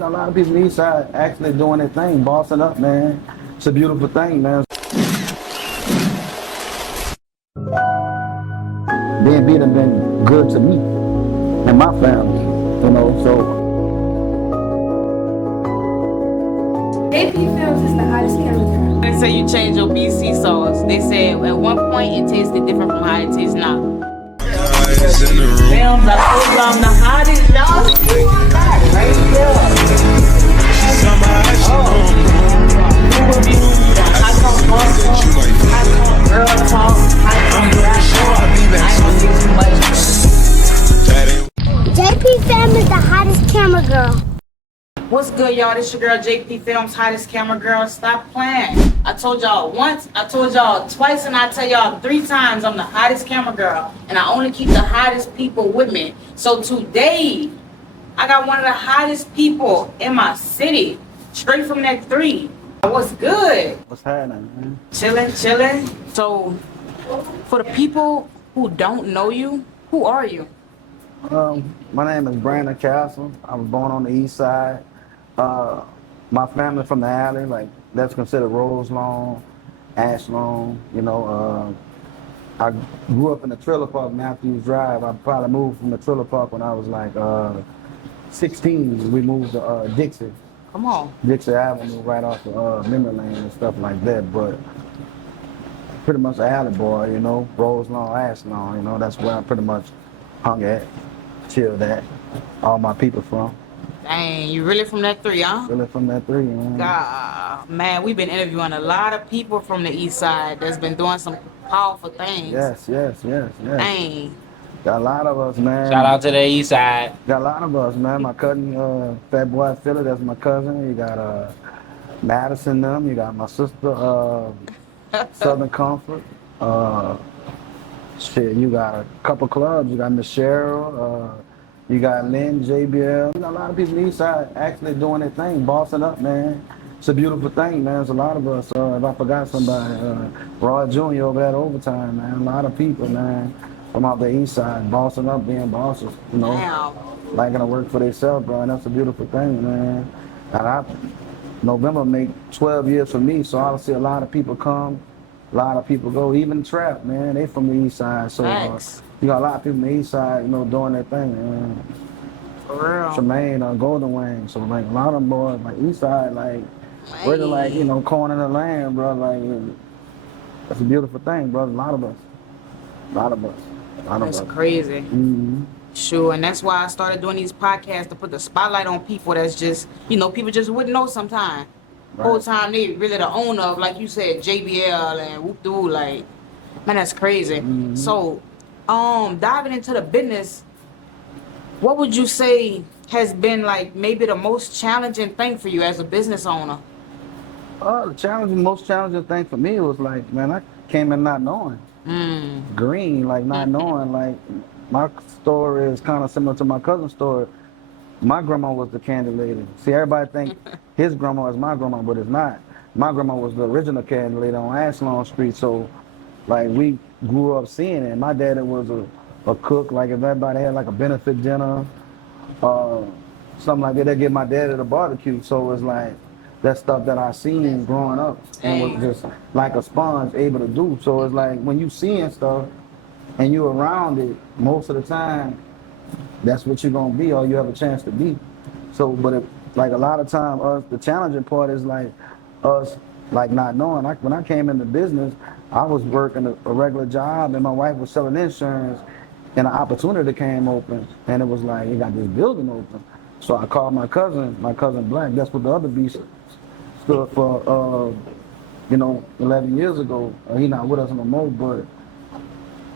got a lot of people on the east side actually doing their thing, bossing up, man. It's a beautiful thing, man. BNB done been good to me and my family, you know, so. JayP Films is the hottest camera girl. They say you change your BC sauce. They said at one point it tasted different from how it tastes now. Films, I told you I'm the hottest. Y'all see that right there. I come girl talk. I come rap. I don't do too much. JayP Films is the hottest camera girl. What's good, y'all? This your girl JayP Films, hottest camera girl. Stop playing. I told y'all once, I told y'all twice, and I tell y'all 3 times I'm the hottest camera girl, and I only keep the hottest people with me. So today, I got one of the hottest people in my city, straight from that 3. What's good? What's happening, man? Chilling. So, for the people who don't know you, who are you? My name is Brandon Castle. I was born on the east side. My family from the alley, like that's considered Rose Lawn, Ash Lawn. You know, I grew up in the trailer park, Matthews Drive. I probably moved from the trailer park when I was like 16. We moved to Dixie. Come on. Dixie Avenue, right off of Memory Lane and stuff like that. But pretty much an alley boy, you know, Rose Lawn, Ash Lawn. You know, that's where I pretty much hung at, chilled at. All my people from. Dang, you really from that 3, huh? Really from that 3, man. God, man, we've been interviewing a lot of people from the east side that's been doing some powerful things. Yes. Dang. Got a lot of us, man. Shout out to the east side. Got a lot of us, man. My cousin, Fat Boy Philly, that's my cousin. You got Madison them. You got my sister, Southern Comfort. Shit, you got a couple clubs. You got Miss Cheryl. You got Lynn, JBL. You got a lot of people on the east side actually doing their thing, bossing up, man. It's a beautiful thing, man. There's a lot of us. If I forgot somebody, Rod Jr. over at Overtime, man. A lot of people, man, from out the east side, bossing up, being bosses, you know. Wow. Liking to work for themselves, bro, and that's a beautiful thing, man. And November make 12 years for me, so I'll see a lot of people come, a lot of people go. Even Trap, man, they from the east side, so you got a lot of people on the east side, you know, doing their thing, man. For real. Tremaine, Golden Wing, so like a lot of them boys, like east side, like really like, you know, corner of the land, bro. Like that's a beautiful thing, bro. A lot of us. That's crazy. Mm-hmm. Sure, and that's why I started doing these podcasts to put the spotlight on people that's just, you know, people just wouldn't know sometimes. Right. Whole time they really the owner of, like you said, JBL and whoop doo, like, man, that's crazy. Mm-hmm. So, diving into the business, what would you say has been like maybe the most challenging thing for you as a business owner? The most challenging thing for me was like, man, I came in not knowing. Green, like not knowing, like my story is kind of similar to my cousin's story. My grandma was the candy lady. See, everybody think his grandma is my grandma, but it's not. My grandma was the original candy lady on Ashland Street, so like we grew up seeing it. My daddy was a cook, like if everybody had like a benefit dinner, something like that, they'd get my daddy the barbecue. So it's like that stuff that I seen growing up and was just like a sponge able to do. So it's like when you seeing stuff and you around it, most of the time, that's what you're gonna be or you have a chance to be. So, but like a lot of time, the challenging part is like us like not knowing. When I came into business, I was working a regular job and my wife was selling insurance and an opportunity came open and it was like, you got this building open. So I called my cousin Black, that's what the other beast stood for, 11 years ago. He not with us no more, but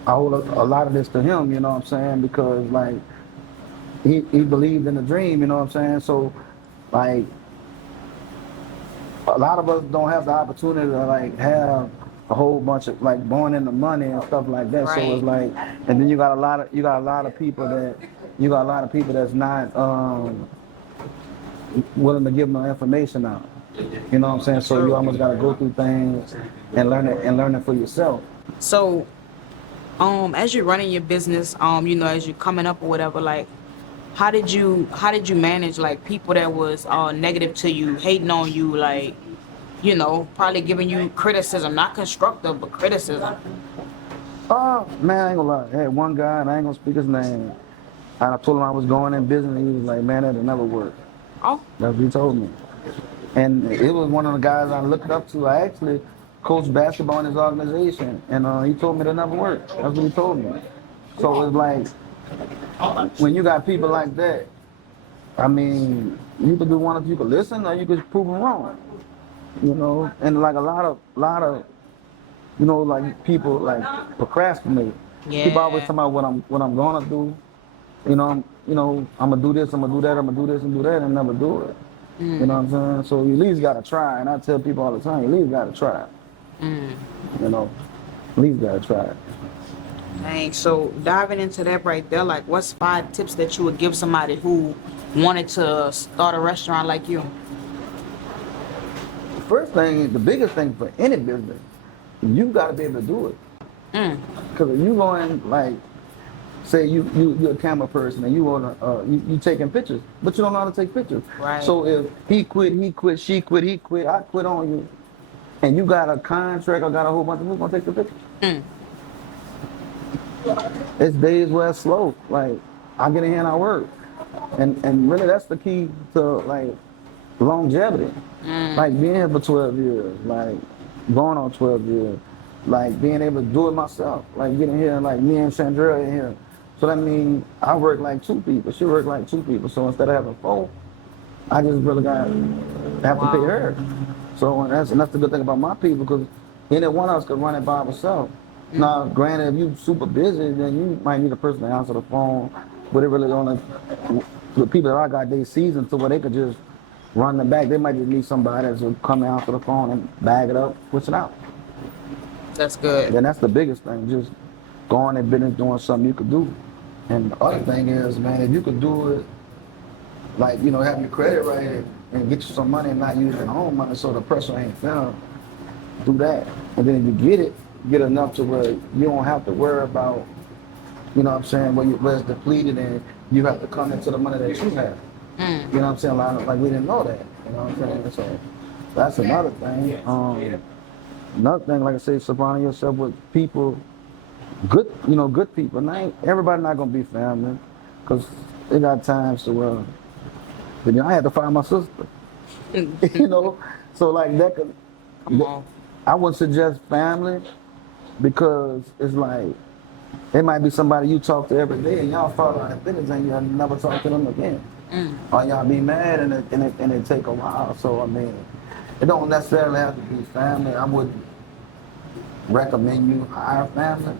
I owe a lot of this to him, you know what I'm saying? Because like, he believed in the dream, you know what I'm saying? So like, a lot of us don't have the opportunity to like have a whole bunch of like born into money and stuff like that. Right. So it's like, and then you got a lot of people that's not willing to give no information out. You know what I'm saying? So you almost gotta go through things and learn it for yourself. So, as you're running your business, as you're coming up or whatever, like, how did you manage like people that was negative to you, hating on you, like, you know, probably giving you criticism, not constructive, but criticism? Oh, man, I ain't gonna lie. I had one guy, and I ain't gonna speak his name. I told him I was going in business, and he was like, man, that'll never work. Oh. That's what he told me. And it was one of the guys I looked up to. I actually coached basketball in his organization, and he told me it'll never work. That's what he told me. So it's like, when you got people like that, I mean, you could do one of you could listen, or you could prove them wrong. You know, and like a lot of, you know, like people like procrastinate. Yeah. People always talk about what I'm gonna do. You know, I'm gonna do this, I'm gonna do that, I'm gonna do this and do that, and never do it. You know what I'm saying? So you at least gotta try, and I tell people all the time, you at least gotta try. You know, at least gotta try. Dang. So diving into that right there, like, what's 5 tips that you would give somebody who wanted to start a restaurant like you? The first thing, the biggest thing for any business, you gotta be able to do it. Because if you going like, say you're a camera person and you wanna you taking pictures, but you don't know how to take pictures. Right. So if he quit, she quit, he quit, I quit on you, and you got a contract or got a whole bunch of who's gonna take the pictures? It's days where it's slow. Like, I get in here and I work, and really that's the key to like longevity. Like being here for 12 years, like going on 12 years, like being able to do it myself, like getting here, like me and Chandra in here. So that means I work like 2 people, she work like 2 people. So instead of having 4, I just really got have to pay her. So and that's the good thing about my people, because any one of us could run it by ourselves. Now, granted, if you super busy, then you might need a person to answer the phone. But it really only the people that I got, they seasoned to where they could just run the back. They might just need somebody that's will come out to the phone and bag it up, push it out. That's good. And that's the biggest thing, just going in business, doing something you could do. And the other thing is, man, if you could do it, like, you know, have your credit right and get you some money and not use your own money so the pressure ain't felt, do that. And then if you get enough to where you don't have to worry about, you know what I'm saying, where it's depleted and you have to come into the money that you have. You know what I'm saying? Like we didn't know that. You know what I'm saying? So that's another thing. Another thing, like I say, surround yourself with people, good people. Now, everybody not gonna be family, because they got times to where, you know, I had to find my sister. You know, so like that could, I would suggest family, because it's like, it might be somebody you talk to every day and y'all fall out of business and you'll never talk to them again. Or y'all be mad and it take a while. So I mean, it don't necessarily have to be family. I wouldn't recommend you hire family,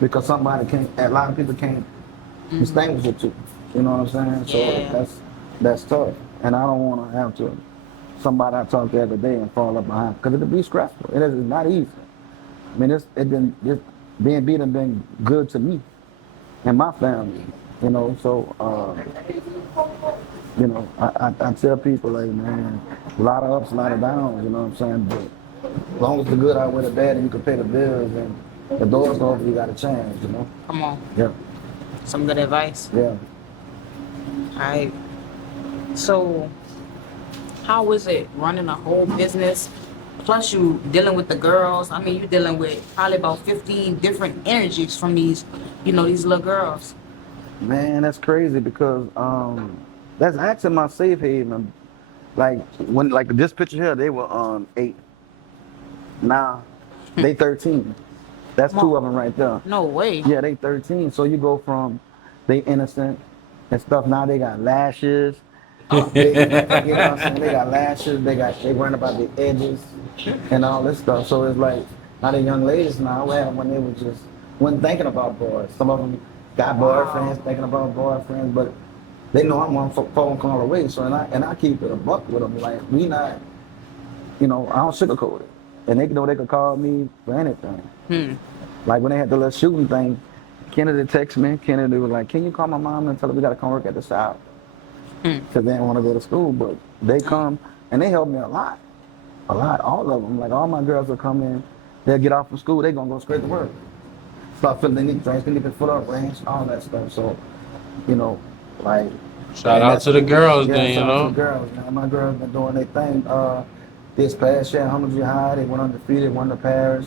because a lot of people can't distinguish the two. You know what I'm saying? So that's tough. And I don't want to have to somebody I talk to every day and fall up behind, because it'll be stressful. It is not easy. I mean, BNB done been good to me and my family, you know. So, you know, I tell people, like, man, a lot of ups, a lot of downs, you know what I'm saying? But as long as the good outweigh the bad and you can pay the bills and the doors open, you got to change, you know? Come on. Yeah. Some good advice. Yeah. All right. So, how is it running a whole business? Plus, you dealing with the girls. I mean, you dealing with probably about 15 different energies from these, you know, these little girls. Man, that's crazy, because that's actually my safe haven. Like this picture here, they were 8. Now they 13. That's 2 of them right there. No way. Yeah, they 13. So you go from they innocent and stuff. Now they got lashes. They, you know what I'm saying? They got lashes. They run about the edges and all this stuff. So it's like, now the young ladies now, when they wasn't thinking about boys. Some of them got boyfriends, thinking about boyfriends, but they know I'm one phone call away. So and I keep it a buck with them. Like, we not, you know, I don't sugarcoat it, and they know they could call me for anything. Like when they had the little shooting thing, Kennedy texted me. Kennedy was like, "Can you call my mom and tell her we gotta come work at the shop?" Because they didn't want to go to school, but they come and they help me a lot, all of them. Like, all my girls will come in, they'll get off from school, they gonna go straight to work. Start filling, they need things, they need to fill up range, all that stuff. So, you know, Like, Shout out to the girls then, you shout out to know. the girls, man. My girls been doing their thing. This past year, Houma High, they went undefeated, won the Paris.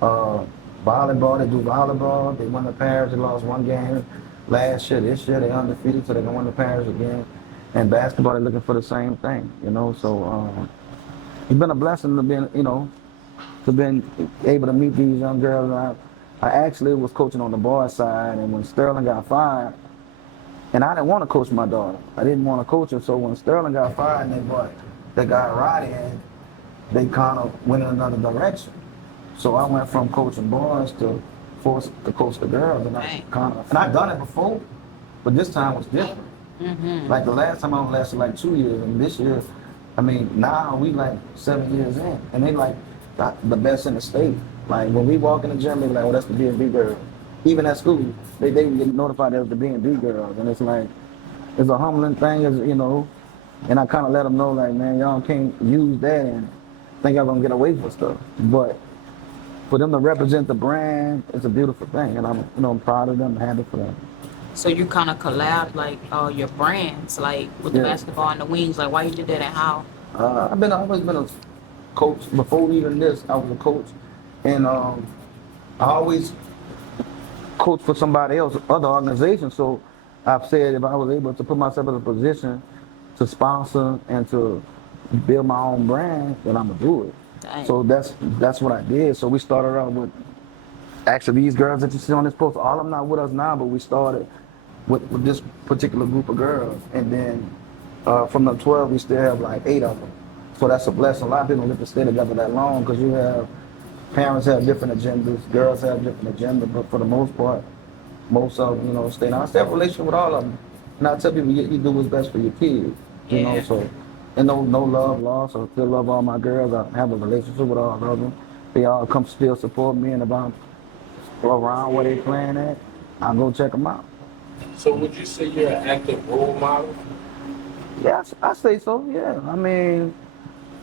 Volleyball, they do volleyball. They won the Paris. They lost one game last year. This year, they undefeated, so they're gonna win the Paris again. And basketball, they're looking for the same thing, you know. So it's been a blessing to be, you know, to been able to meet these young girls. I actually was coaching on the boys' side, and when Sterling got fired, and I didn't want to coach my daughter. I didn't want to coach her. So when Sterling got fired and they brought that guy Roddy in, they kind of went in another direction. So I went from coaching boys to forced to coach the girls, and I done it before, but this time was different. Like the last time I was lasted like 2 years, and this year, I mean, now we like 7 years in, and they like the best in the state. Like when we walk in the gym, they like, oh, that's the BNB girl. Even at school, they get notified as the BNB girls, and it's like, it's a humbling thing, as you know. And I kind of let them know, like, man, y'all can't use that and think y'all gonna get away with stuff. But for them to represent the brand, it's a beautiful thing, and I'm proud of them, happy for them. So you kind of collab like your brands, like with the basketball and the wings. Like, why you did that and how? I've always been a coach. Before even this, I was a coach, and I always coach for somebody else, other organizations. So I've said if I was able to put myself in a position to sponsor and to build my own brand, then I'm gonna do it. Dang. So that's what I did. So we started out with actually these girls that you see on this post. All of them not with us now, but we started with this particular group of girls, and then from the 12 we still have like 8 of them. So that's a blessing. A lot of people don't get to stay together that long because you have parents have different agendas, girls have different agendas, but for the most part, most of them, you know, stay. Now I still have a relationship with all of them, and I tell people you do what's best for your kids, you know. So and no love lost. I still love all my girls. I have a relationship with all of them. They all come still support me, and if I'm around where they playing at, I'll go check them out. So would you say you're an active role model? Yeah, I say so, yeah. I mean,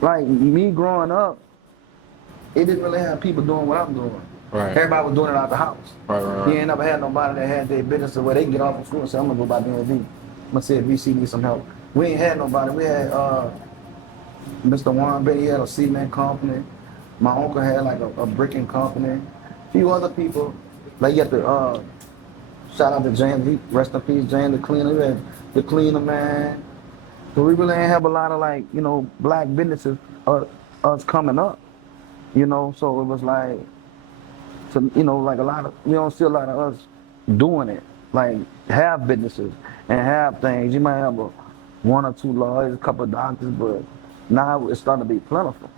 like me growing up, it didn't really have people doing what I'm doing. Right. Everybody was doing it out the house. Right. You ain't never had nobody that had their business where they can get off of school and say, I'm gonna go by BNB. I'm gonna see if VC needs some help. We ain't had nobody. We had Mr. Warren Betty, he had a cement company. My uncle had like a bricking company. A few other people. Like you have to shout out to James, rest in peace, James the cleaner. We had the cleaner man. So we really ain't have a lot of like, you know, black businesses us coming up. You know, so it was like, you know, like we don't see a lot of us doing it. Like have businesses and have things. You might have 1 or 2 lawyers, a couple of doctors, but now it's starting to be plentiful.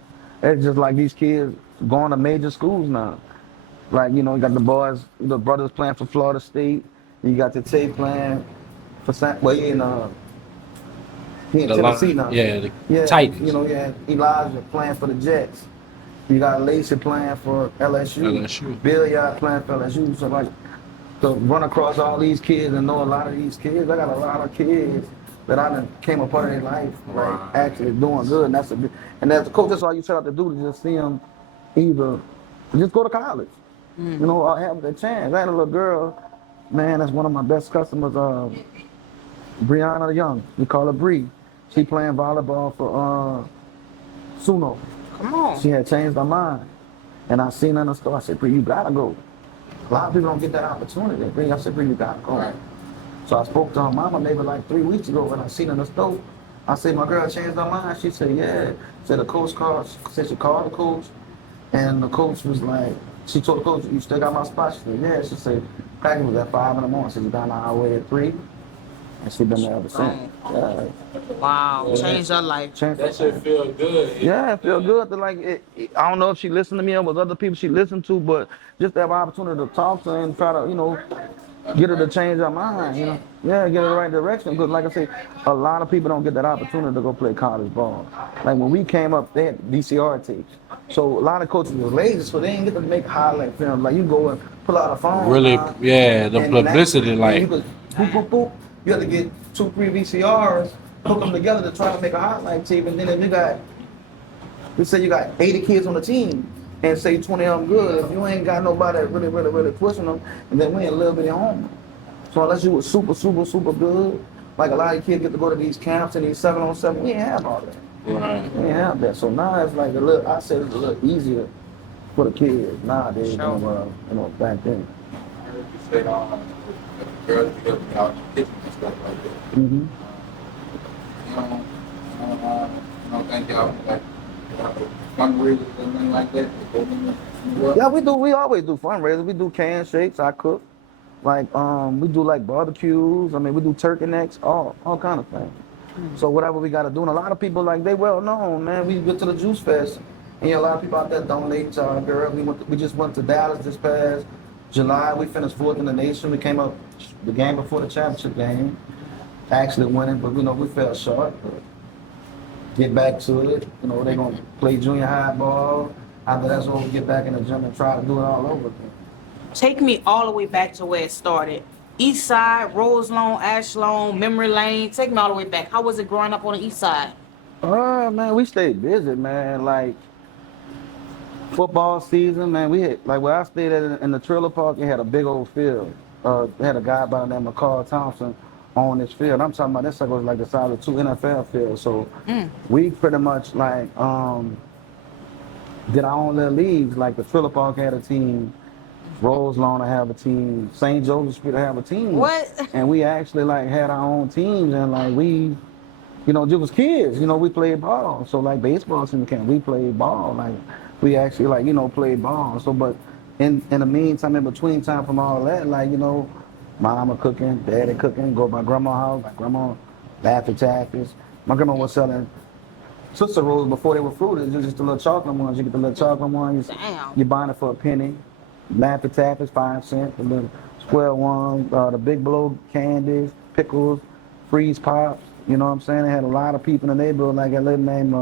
It's just like these kids going to major schools now. Like, you know, you got the boys, the brothers playing for Florida State. You got the Tay playing for he in Tennessee now. Yeah, Titans. You know, yeah, Elijah playing for the Jets. You got Lacey playing for LSU. Bill Yard playing for LSU. So like, to run across all these kids and know a lot of these kids, I got a lot of kids that I done came a part of their life, like actually doing good. And as a coach, that's all you try to do, to just see them either just go to college, you know, or have the chance. I had a little girl, man, that's one of my best customers, Brianna Young. We call her Bree. She playing volleyball for Suno. Come on. She had changed her mind. And I seen her in the store. I said, Bree, you gotta go. A lot of people don't get that opportunity. Bree, I said, Bree, you gotta go. Right. So I spoke to her mama maybe like 3 weeks ago when I seen her in the store. I said, my girl changed her mind. She said, yeah. Said the coach called, said she called the coach. And the coach was like, she told the coach, you still got my spot? She said, yeah. She said, practice was at 5 in the morning. She said, down our way at 3. And she been there ever since. Yeah. Wow, changed her life. That should feel good. Yeah, it feel good to like I don't know if she listened to me or with other people she listened to, but just to have an opportunity to talk to her and try to, you know, get her to change her mind, you know. Yeah, get her in the right direction. Because like I say, a lot of people don't get that opportunity to go play college ball. Like when we came up, they had VCR tapes. So a lot of coaches were lazy, so they didn't get to make highlight films. Like you go and pull out a phone. Really, the publicity, like. You could, boop, boop, boop. You have to get 2, 3 VCRs, hook them together to try to make a highlight tape, and then if you got, let's say you got 80 kids on the team, and say 20 of them good, if you ain't got nobody really pushing them, and then we ain't a little bit at home. So unless you was super good, like a lot of kids get to go to these camps and these 7-on-7. We ain't have all that. Right. We ain't have that. So now it's like I said it's a little easier for the kids nowadays than it was, back then. I heard you say the girls be helping out in the kitchen and stuff like that. Mm-hmm. You don't think y'all like fundraisers or anything like that? Yeah, we do. We always do fundraisers. We do can shakes. I cook. Like we do like barbecues. I mean, we do turkey necks. All kind of things. So whatever we got to do, and a lot of people like they well known, man. We went to the Juice Fest, and a lot of people out there donating to our girl. We just went to Dallas this past July. We finished 4th in the nation. We came up the game before the championship game, actually winning, but we fell short. But get back to it. They're gonna play junior high ball. After that's when we get back in the gym and try to do it all over again. Take me all the way back to where it started. East Side, Rose Lawn, Ash Lawn, Memory Lane. Take me all the way back. How was it growing up on the East Side? Man, we stayed busy, man. Like football season, man. We had where I stayed at in the trailer park. It had a big old field. They had a guy by the name of Carl Thompson on this field. I'm talking about this sucker was like the size of 2 NFL fields. So we pretty much did our own little leagues. Like the trailer park had a team. Rose Lawn to have a team, St. Joseph Street to have a team. What? And we actually had our own teams, and we, just was kids. We played ball. So baseball team camp, we played ball. We actually played ball. So but in the meantime, in between time from all that, mama cooking, daddy cooking, go to my grandma's house. My grandma Laffy Taffies. My grandma was selling Sister Rolls before they were fruited. Just the little chocolate ones. You get the little chocolate ones. Damn. You buying it for a penny. Laffy Taffies, 5 cents. The little square ones, the big blow candies, pickles, freeze pops. You know what I'm saying? They had a lot of people in the neighborhood, like a lady named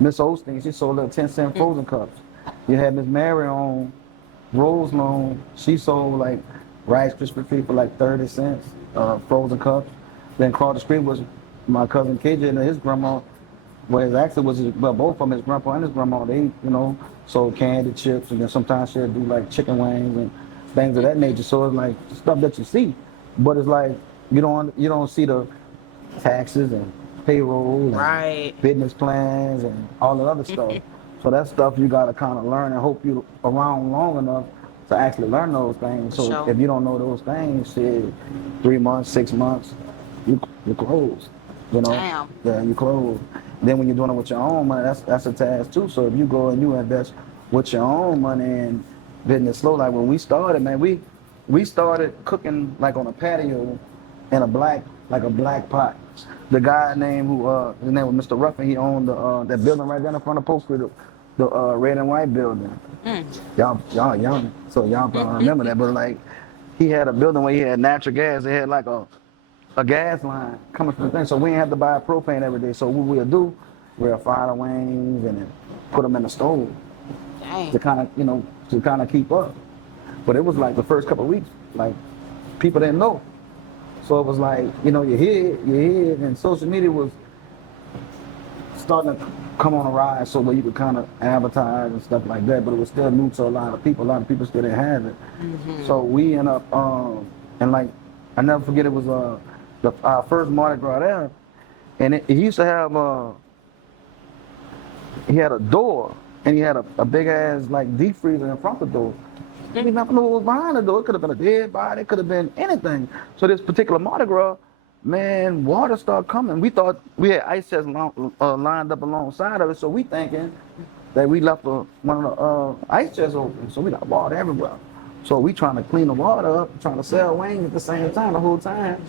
Miss Osteen. She sold little 10-cent frozen cups. You had Miss Mary on Rose Lawn. She sold Rice Krispie Treat for 30 cents, frozen cups. Then across the street was my cousin KJ and his grandma. Well, it actually was both of them, his grandpa and his grandma. They, sold candy chips, and then sometimes she'll do chicken wings and things of that nature. So it's stuff that you see, but it's you don't see the taxes and payroll and business plans and all the other stuff. So that stuff you gotta kind of learn and hope you're around long enough to actually learn those things. So if you don't know those things, shit, 3 months, 6 months, you close. Damn. Yeah, you close. Then when you're doing it with your own money, that's a task too. So if you go and you invest with your own money and business slow, like when we started, man, we started cooking on a patio in a black pot. The guy named his name was Mr. Ruffin. He owned that building right down in front of Post Street, the red and white building. Y'all young, so y'all probably remember that. But he had a building where he had natural gas. They had a gas line coming from the thing, so we didn't have to buy propane every day. So what we'll do, we'll fry the wings and then put them in the stove to kind of keep up. But it was the first couple of weeks, people didn't know. So it was you hear it, and social media was starting to come on a rise, so that you could kind of advertise and stuff like that. But it was still new to a lot of people. A lot of people still didn't have it. So we end up and I never forget, it was our first Mardi Gras there, and he used to have he had a door, and he had a big ass deep freezer in front of the door. You never know what was behind the door. It could have been a dead body, it could have been anything. So this particular Mardi Gras, man, water started coming. We thought we had ice chests lined up alongside of it, so we thinking that we left one of the ice chests open, so we got water everywhere. So we trying to clean the water up, trying to sell wings at the same time. The whole time,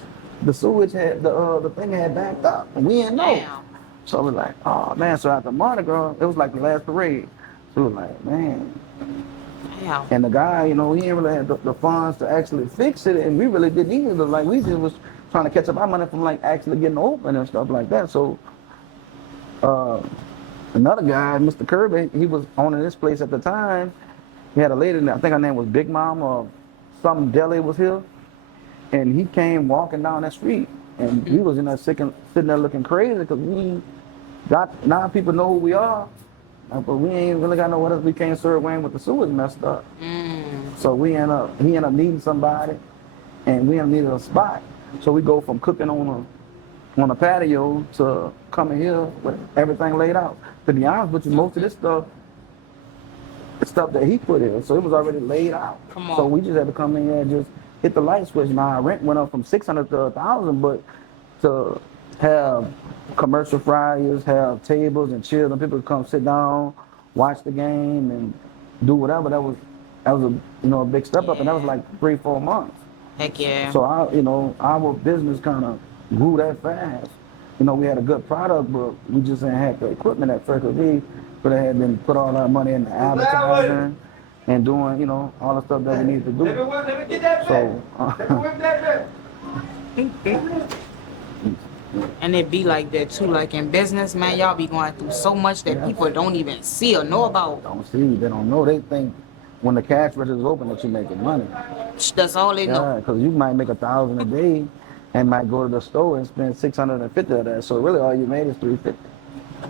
the sewage had the thing had backed up, and we didn't know. Damn. So we're like, oh man. So after Mardi Gras, it was the last parade. So we were like, man. Damn. And the guy, he didn't really have the funds to actually fix it, and we really didn't either. We just was trying to catch up our money from actually getting open and stuff like that. So another guy, Mr. Kirby, he was owning this place at the time. He had a lady, I think her name was Big Mom or some deli was here. And he came walking down that street. And we was in there sitting there looking crazy because now people know who we are. But we ain't really got no else. We can't serve Wayne with the sewage messed up. So he ended up needing somebody, and we needed a spot. So we go from cooking on a patio to coming here with everything laid out. To be honest with you, most of this stuff, the stuff that he put in, so it was already laid out. Come on. So we just had to come in here and just hit the light switch. Now our rent went up from 600 to 1,000, but to have commercial fryers, have tables and chairs, and people come sit down, watch the game, and do whatever. That was a big step up, and that was like 3-4 months. Heck yeah. So our business kind of grew that fast. We had a good product, but we just didn't have the equipment at first. We could have been put all our money into advertising and doing, all the stuff that we needed to do. And it be like that too. Like in business, man, y'all be going through so much that people don't even see or know about. Don't see, they don't know. They think when the cash register is open that you're making money. That's all they know. Yeah, because you might make 1,000 a day and might go to the store and spend 650 of that. So really all you made is 350.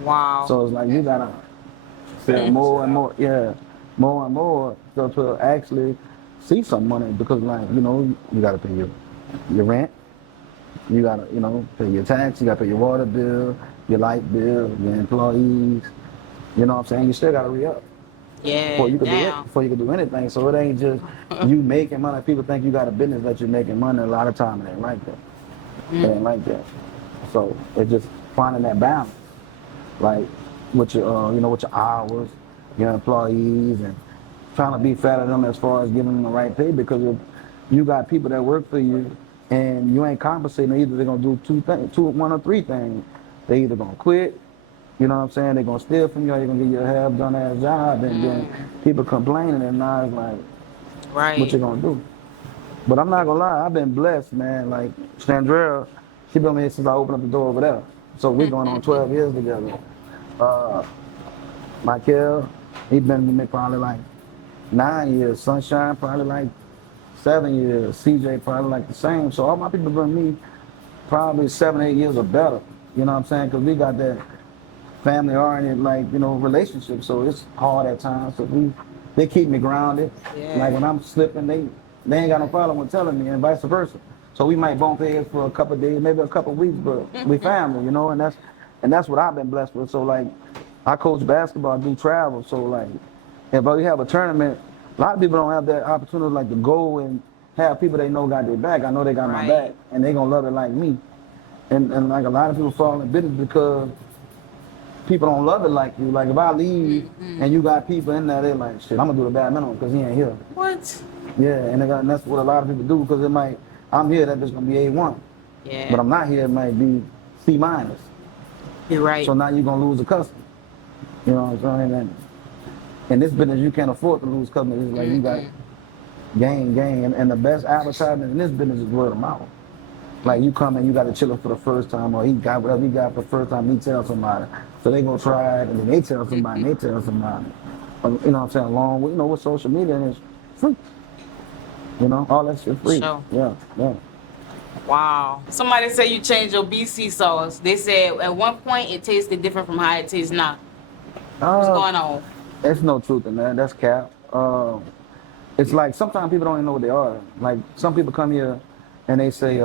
Wow. So it's like you gotta spend more and more, more and more to actually see some money, because you gotta pay your rent, you gotta pay your tax, you gotta pay your water bill, your light bill, your employees. You know what I'm saying? You still gotta re-up. Yeah. Before you can do anything. So it ain't just you making money. People think you got a business that you're making money. A lot of time it ain't like that. It ain't like that. So it's just finding that balance, like with your with your hours, your employees, and trying to be fair to them as far as giving them the right pay. Because if you got people that work for you and you ain't compensating, either they're gonna do one or three things. They either gonna quit. You know what I'm saying? They're gonna steal from you, or they're gonna give you a half-done ass job, and then people complaining, and now it's like, right, what you gonna do? But I'm not gonna lie, I've been blessed, man. Like Chandrell, she been here since I opened up the door over there. So we're going on 12 years together. Michael, he been with me probably like 9 years. Sunshine probably like 7 years. CJ probably like the same. So all my people been with me probably 7-8 years or better. You know what I'm saying? Because we got that family-oriented, relationship. So it's hard at times. So they keep me grounded. Yeah. Like when I'm slipping, they ain't got no problem with telling me, and vice versa. So we might bump heads for a couple of days, maybe a couple of weeks, but we family, and that's what I've been blessed with. So like, I coach basketball, do travel. So like, if we have a tournament, a lot of people don't have that opportunity like to go and have people they know got their back. I know they got my back, and they gonna love it like me. And like a lot of people fall in business because people don't love it like you. Like if I leave and you got people in there, they're like, shit, I'm gonna do the bare minimum because he ain't here. What? Yeah, and that's what a lot of people do, because I'm here, that bitch gonna be A1. Yeah. But I'm not here, it might be C-. You're right. So now you're gonna lose a customer. You know what I'm saying? And in this business, you can't afford to lose customers. It's like you got gain. And the best advertisement in this business is word of mouth. Like you come and you got to chill for the first time, or he got whatever he got for the first time, he tell somebody. So they gonna try it, and then they tell somebody, and they tell somebody. You know what I'm saying? Along with, with social media, and it's free. All that shit free. Sure. Yeah. Wow. Somebody said you changed your BC sauce. They said at one point it tasted different from how it tastes now. What's going on? There's no truth in that. That's cap. It's like sometimes people don't even know what they are. Like some people come here and they say,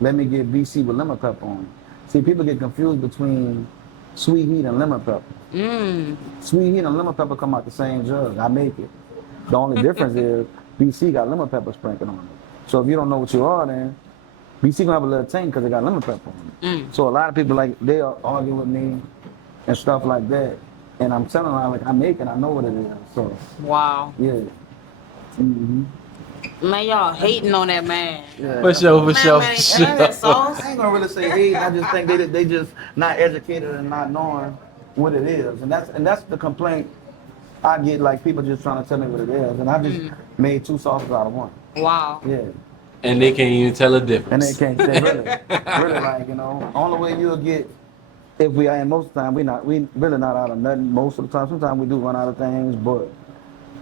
let me get BC with lemon pepper on it. See, people get confused between sweet heat and lemon pepper. Sweet heat and lemon pepper come out the same jug. I make it. The only difference is BC got lemon pepper sprinkled on it. So if you don't know what you are, then BC gonna have a little tang because it got lemon pepper on it. So a lot of people, like, they argue with me and stuff like that. And I'm telling them, like, I make it, I know what it is. So, wow. Yeah. Man, y'all hating on that man. Yeah. For sure. Sauce? I ain't gonna really say hate. I just think they just not educated and not knowing what it is. And that's the complaint I get, like people just trying to tell me what it is. And I just made 2 sauces out of one. Wow. Yeah. And they can't even tell a difference. And they really like, only way you'll get, if we are, and most of the time we really not out of nothing most of the time. Sometimes we do run out of things, but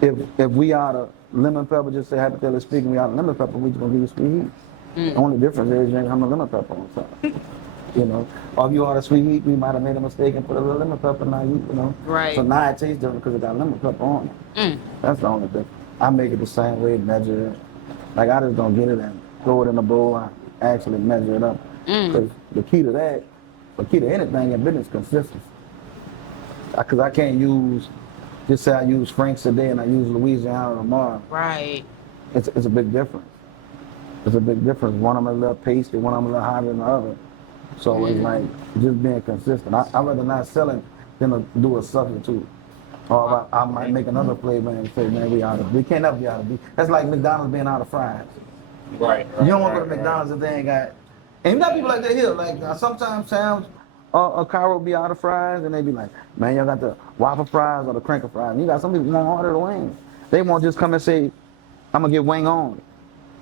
if we out of lemon pepper, just say hypothetically speaking, we out of lemon pepper, we just gonna give you sweet heat. The only difference is you ain't having a lemon pepper on top. Or if you order sweet heat, we might have made a mistake and put a little lemon pepper. Now Right. So now it tastes different because it got lemon pepper on it. That's the only difference. I make it the same way, measure it. Like I just don't get it and throw it in a bowl. actually measure it up. Because the key to anything in business is consistency. Because I can't just say I use Frank's today and I use Louisiana tomorrow. Right. It's a big difference. It's a big difference. One of them a little pasty, one of them a little hotter than the other. So it's like just being consistent. I'd rather not sell it than to do a substitute. Or I might make another flavor and say, man, we can't ever be out of beef. That's like McDonald's being out of fries. Right. You don't want to go to McDonald's if they ain't got. And you got people like that here. Like sometimes Sam's or Cairo be out of fries, and they be like, man, y'all got the waffle fries or the cranker fries. And you got some people who want to order the wings. They won't just come and say, I'm gonna get wing on.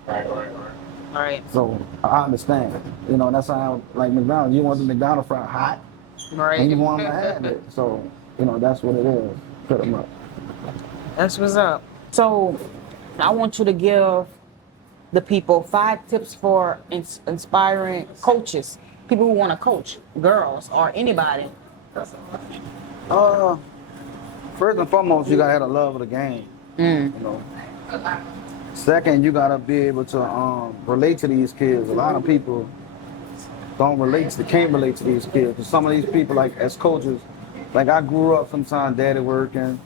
Right. So I understand. You know, that's how like McDonald's. You want the McDonald's fry hot, Right. and you want them to have it. So you know that's what it is. Put them up. That's what's up. So I want you to give the people 5 tips for inspiring coaches, people who want to coach girls or anybody. First and foremost, you gotta have a love of the game. You know. Second, you gotta be able to relate to these kids. A lot of people can't relate to these kids. Some of these people, like as coaches, like I grew up sometimes daddy working,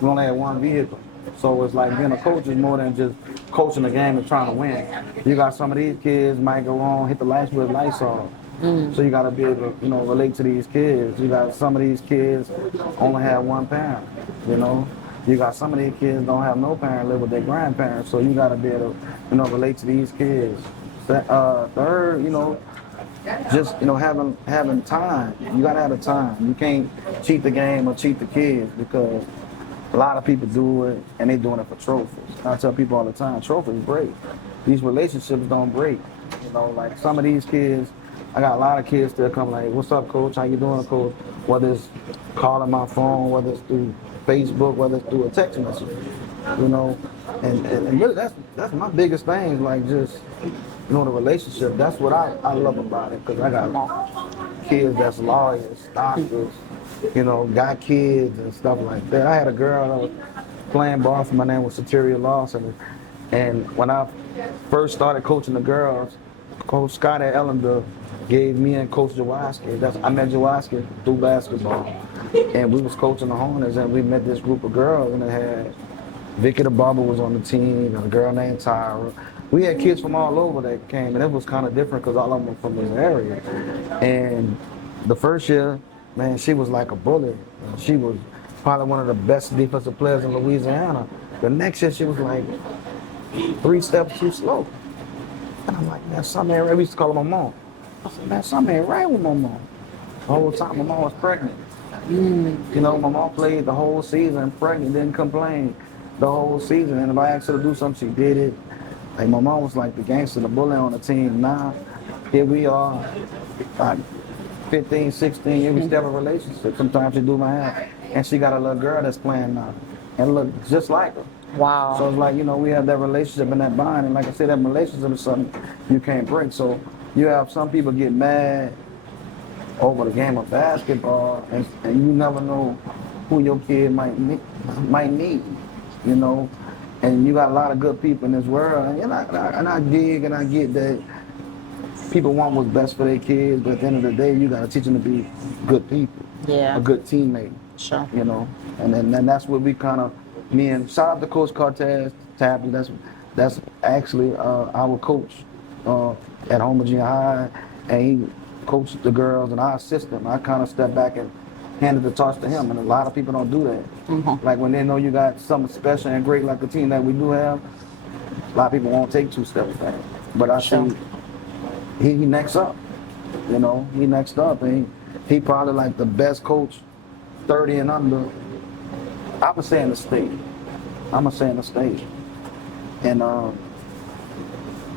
we only had one vehicle. So it's like being a coach is more than just coaching the game and trying to win. You got some of these kids might go on, hit the lights with lights off. So you gotta be able to, relate to these kids. You got some of these kids only have one parent, You got some of these kids don't have no parent, live with their grandparents. So you gotta be able to, relate to these kids. Third, just having time. You gotta have the time. You can't cheat the game or cheat the kids because a lot of people do it and they doing it for trophies. I tell people all the time, trophies break. These relationships don't break. Like some of these kids, I got a lot of kids that come like, "What's up, coach? How you doing, coach?" Whether it's calling my phone, whether it's through Facebook, whether it's through a text message, and really that's my biggest thing. Like just the relationship. That's what I love about it because I got kids that's lawyers, doctors, got kids and stuff like that. I had a girl that was playing ball for my name was Soteria Lawson, and when I first started coaching the girls, Coach Scott at Ellender gave me and Coach Jaworski. I met Jaworski through basketball, and we was coaching the Hornets, and we met this group of girls, and it had Vicky the Barber was on the team, and a girl named Tyra. We had kids from all over that came, and it was kind of different because all of them were from this area. And the first year, man, she was like a bully. She was probably one of the best defensive players in Louisiana. The next year, she was like 3 steps too slow. And I'm like, man, something ain't right. We used to call her my mom. I said, man, something ain't right with my mom. The whole time my mom was pregnant. My mom played the whole season, pregnant, didn't complain the whole season. And if I asked her to do something, she did it. Like my mom was like the gangster, the bully on the team. Now, here we are, like 15, 16 years, we still have a relationship. Sometimes she do my hair. And she got a little girl that's playing now. And look just like her. Wow. So it's like, we have that relationship and that bond. And like I said, that relationship is something you can't break. So you have some people get mad over the game of basketball, and you never know who your kid might need, And you got a lot of good people in this world. And I dig and I get that people want what's best for their kids, but at the end of the day, you got to teach them to be good people. Yeah. A good teammate. Sure. And then that's what we kind of, me and shout out to Coach Cortez Tapley. That's actually our coach at Houma Junior High, and he coached the girls, and I assist him. I kind of step back and handed the torch to him, and a lot of people don't do that. Like when they know you got something special and great like the team that we do have, a lot of people won't take 2 steps back. But I see he next up, he next up, and he probably like the best coach 30 and under. I would say in the state. I'm gonna say in the state. And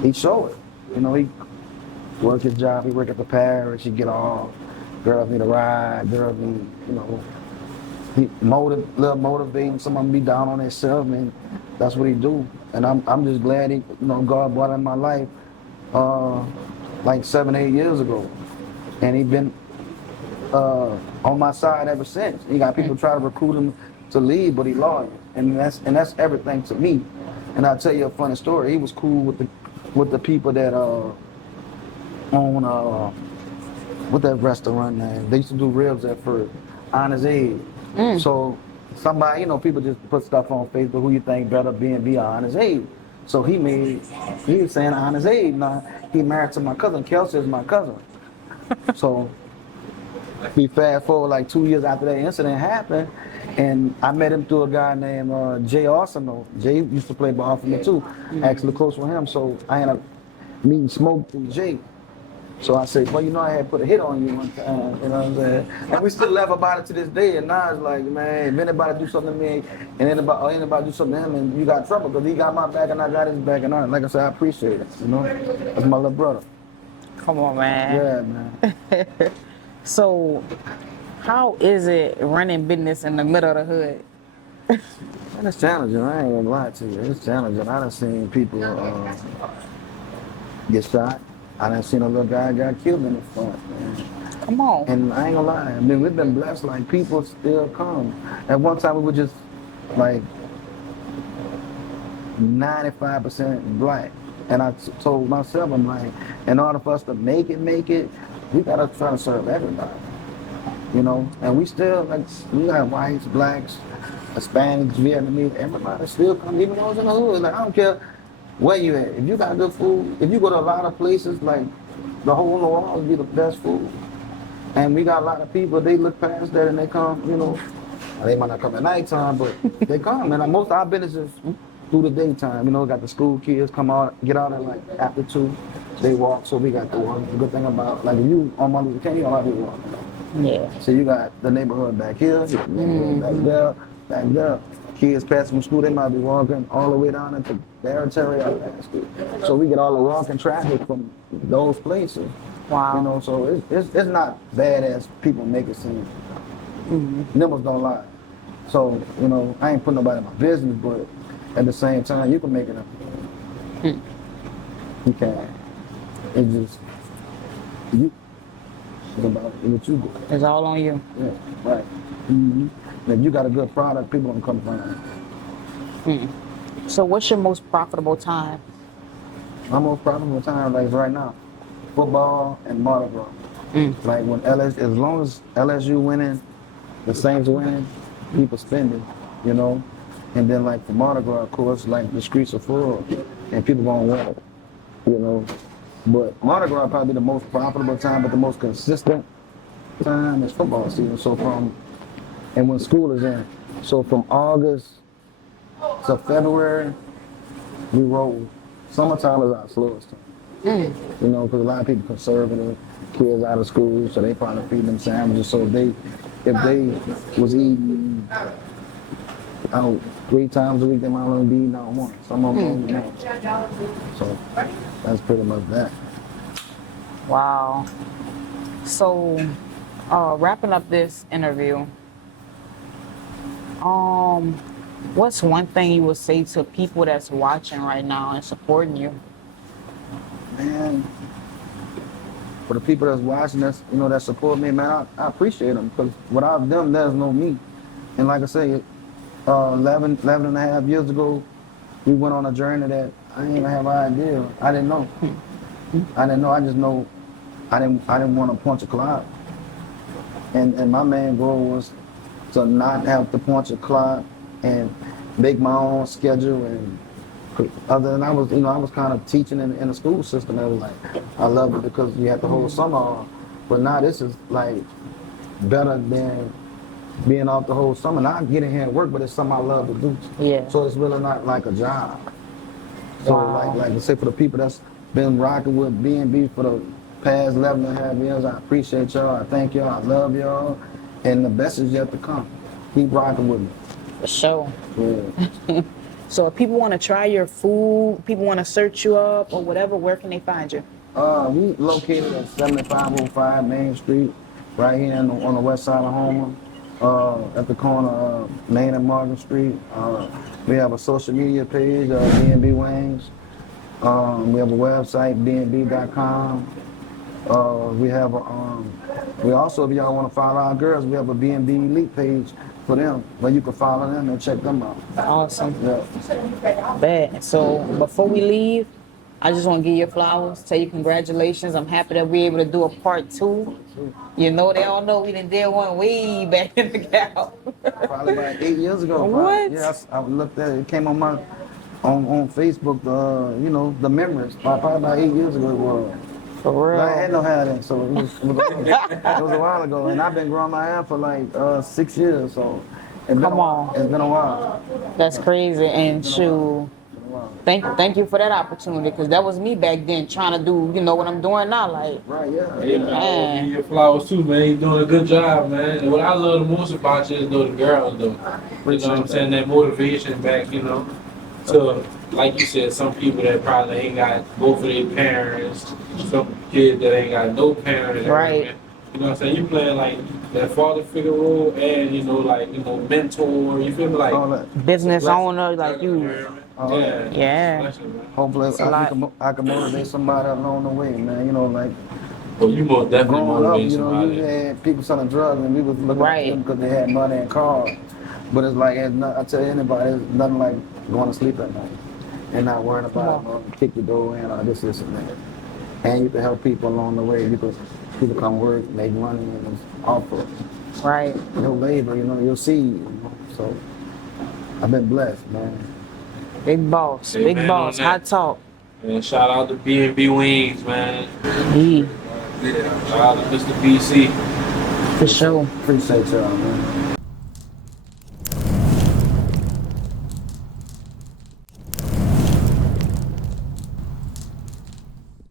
he showed it. He work his job, he work at the parish, he get off, girls need a ride, girls need, he motivating someone to be down on themselves, and that's what he do. And I'm just glad he, God brought in my life like 7, 8 years ago. And he been on my side ever since. He got people try to recruit him to leave, but he loyal. And that's everything to me. And I'll tell you a funny story. He was cool with the people that on what that restaurant name? They used to do ribs at first. Honest Aid. So somebody, you know, people just put stuff on Facebook. Who you think better, BNB or Honest Aid? So he was saying Honest Aid. Now he married to my cousin. Kelsey is my cousin. So we fast forward like 2 years after that incident happened, and I met him through a guy named Jay Arsenal. Jay used to play ball for me too. Actually close with him. So I ended up meeting Smoke through Jay. So I said, well, you know, I had put a hit on you one time, you know what I'm saying? And we still laugh about it to this day, and now it's like, man, if anybody do something to me, and anybody do something to him, and you got trouble, because he got my back and I got his back, and like I said, I appreciate it, you know? That's my little brother. Come on, man. Yeah, man. So, how is it running business in the middle of the hood? Man, it's challenging, I ain't gonna lie to you. It's challenging. I done seen people get shot. I done seen a little guy got killed in the front, man. Come on. And I ain't gonna lie, I mean, we've been blessed, like, people still come. At one time, we were just, like, 95% black. And I told myself, I'm like, in order for us to make it, we gotta try to serve everybody, you know? And we still, like, we got whites, blacks, Hispanics, Vietnamese, everybody still come, even those in the hood. Like, I don't care where you at. If you got good food, if you go to a lot of places, like the hole in the wall would be the best food. And we got a lot of people, they look past that and they come, you know. They might not come at nighttime, but they come. And most of our businesses through the daytime, you know, got the school kids come out, get out at like after 2, they walk, so we got the one. The good thing about, like, if you on Monday to Candy, you don't have to walk. Yeah. So you got the neighborhood back here, you got the neighborhood back there. Kids passing from school, they might be walking all the way down into their area. So we get all the walking traffic from those places. Wow. You know, so it's not bad as people make it seem. Numbers don't lie. So, you know, I ain't putting nobody in my business, but at the same time, you can make it up. You can. It's just, it's about what you do. It's all on you. Yeah, right. If you got a good product, people don't come find. So what's your most profitable time? My most profitable time, like right now, football and Mardi Gras. Like when as long as LSU winning, the Saints winning, people spending, you know. And then like for Mardi Gras, of course, like the streets are full and people gonna win, you know. But Mardi Gras probably the most profitable time, but the most consistent time is football season. So and when school is in. So from August to February, we roll. Summertime is our slowest time. You know, because a lot of people conservative, kids out of school, so they probably feed them sandwiches. So if they was eating out 3 times a week, they might only be eating out once. Some of them only once. So that's pretty much that. Wow. So, wrapping up this interview, what's one thing you would say to people that's watching right now and supporting you? Man, for the people that's watching us, you know, that support me, man, I appreciate them, because without them, there's no me. And like I say, 11 and a half years ago, we went on a journey that I didn't even have an idea. I didn't know. I just know I didn't want to punch a clock. And my main goal was to not have to punch a clock and make my own schedule. And other than I was kind of teaching in the school system. I was like, I love it because you have the whole summer off. But now this is like better than being off the whole summer. Now I get in here and work, but it's something I love to do. Yeah. So it's really not like a job. So like I say, for the people that's been rocking with BNB for the past 11 and a half years, I appreciate y'all. I thank y'all. I love y'all. And the best is yet to come. Keep rocking with me. For sure. Yeah. So if people want to try your food, people want to search you up or whatever, where can they find you? We located at 7505 Main Street, right here on the west side of Houma, at the corner of Main and Morgan Street. We have a social media page, BNB Wings. We have a website, bnb.com. We also, if y'all want to follow our girls, we have a BNB Elite page for them, where you can follow them and check them out. Awesome. Yeah. Bad. So before we leave, I just want to give you flowers, tell you congratulations. I'm happy that we're able to do a part 2. You know, they all know we done did one way back in the cow. Probably about 8 years ago. What? Probably. Yeah, I looked at it. It came on my on Facebook. You know, the memories. Probably about 8 years ago it was. For real. I had no hair then, so it was a while ago. And I've been growing my hair for like 6 years. So it's been it's been a while. That's crazy. And shoot, thank you for that opportunity, because that was me back then trying to do, you know, what I'm doing now. Like, Right, yeah. Hey, man, I give you your flowers too, man. You doing a good job, man. And what I love the most about you is the girls, though. You know what I'm saying? That motivation back, you know, to, like you said, some people that probably ain't got both of their parents, some kids that ain't got no parents. Right. You know what I'm saying? You playing like that father figure role and, you know, like, you know, mentor. You feel me? Like All that. business owner, like you. Yeah. Yeah. Hopefully I can motivate somebody along the way, man. You know, like Well, you most definitely growing up, motivate you know, somebody. you had people selling drugs and we was looking at them because they had money and cars. But it's like, I tell anybody, it's nothing like going to sleep at night and not worrying about kick your door in or this and that. And you can help people along the way. You can people come work, make money, and it's offer. Right. Your labor, you know, your seed. You know? So I've been blessed, man. Big boss. Amen Big boss. on that. Hot talk. And shout out to BNB Wings, man. Yeah, Shout out to Mr. BC. for sure. Appreciate y'all, man.